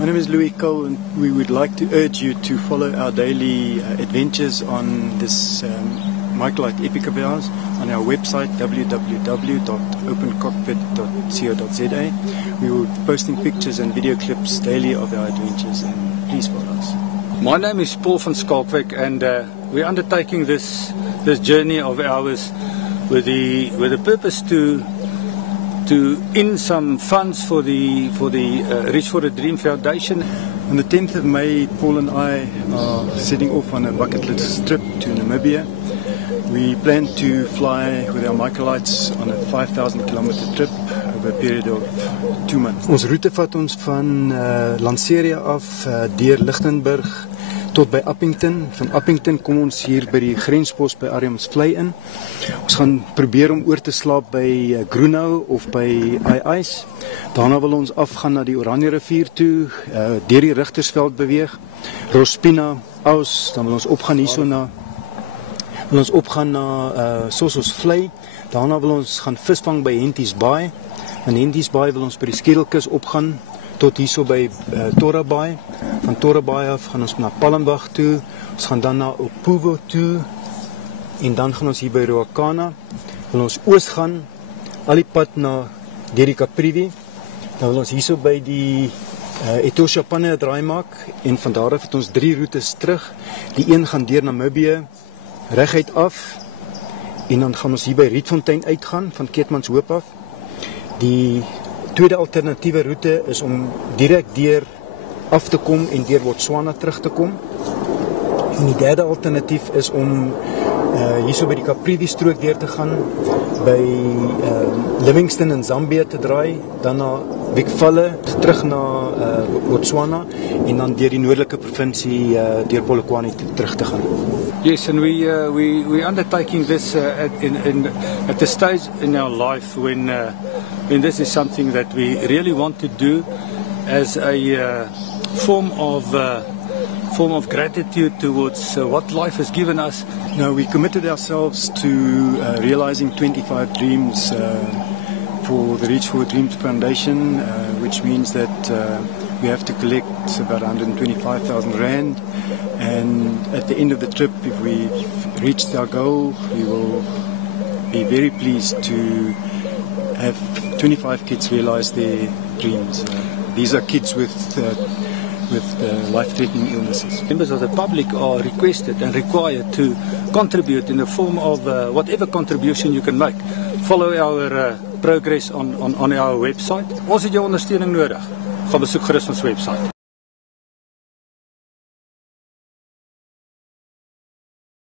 My name is Louis Cole, and we would like to urge you to follow our daily adventures on this Microlite Epic of ours on our website www.opencockpit.co.za. We will be posting pictures and video clips daily of our adventures, and please follow us. My name is Paul van Skalkwyk, and we're undertaking this journey of ours with the purpose to in some funds for the Reach for a Dream Foundation. On the 10th of May, Paul and I are setting off on a bucket list trip to Namibia. We plan to fly with our microlights on a 5,000 kilometer trip over a period of 2 months. Ons route vat ons van Lanseria af deur Lichtenburg tot by Appington. Van Appington kom ons hier by die grenspos by Arnhemsvlei in. Ons gaan probeer om oor te slaap by Groenhou of by Ais. Daarna wil ons afgaan na die Oranje rivier toe, deur die Richtersveld beweeg, Rospina, Aus, dan wil ons opgaan hierso na Sossusvlei. Daarna wil ons gaan visvang by Henties Baai. Van Henties Baai wil ons by die Skedelkus opgaan tot hierso by Torra Baai. Van Torra Baai af gaan ons na Palmbach toe. Ons gaan dan na Opuwo toe en dan gaan ons hier by Ruacana. Wil ons oos gaan, al die pad na deur die Caprivi. Dan wil ons hierso by die Etosha Panne draai maak en van daar af het ons 3 roetes terug. Die een gaan deur Namibië reguit af en dan gaan ons hier by Rietfontein uitgaan van Keetmanshoop af. Die tweede alternatiewe roete is om direk deur af te kom en deur Botswana terug te kom. En die derde alternatief is om hierso by die Caprivi strook deur te gaan, by Livingstone in Zambia te draai, dan na Wikvalle, terug na Botswana en dan deur die noordelike provinsie deur Polokwane terug te gaan. Yes, and we undertaking this at the stage in our life when this is something that we really want to do as a form of gratitude towards what life has given us. Now, we committed ourselves to realizing 25 dreams for the Reach for a Dream Foundation, which means that we have to collect about 125,000 Rand, and at the end of the trip, if we've reached our goal, we will be very pleased to have 25 kids realize their dreams. These are kids with life-threatening illnesses. Members of the public are requested and required to contribute in the form of whatever contribution you can make. Follow our progress on our website. Ons het jou ondersteuning nodig. Gaan besoek gerus ons website.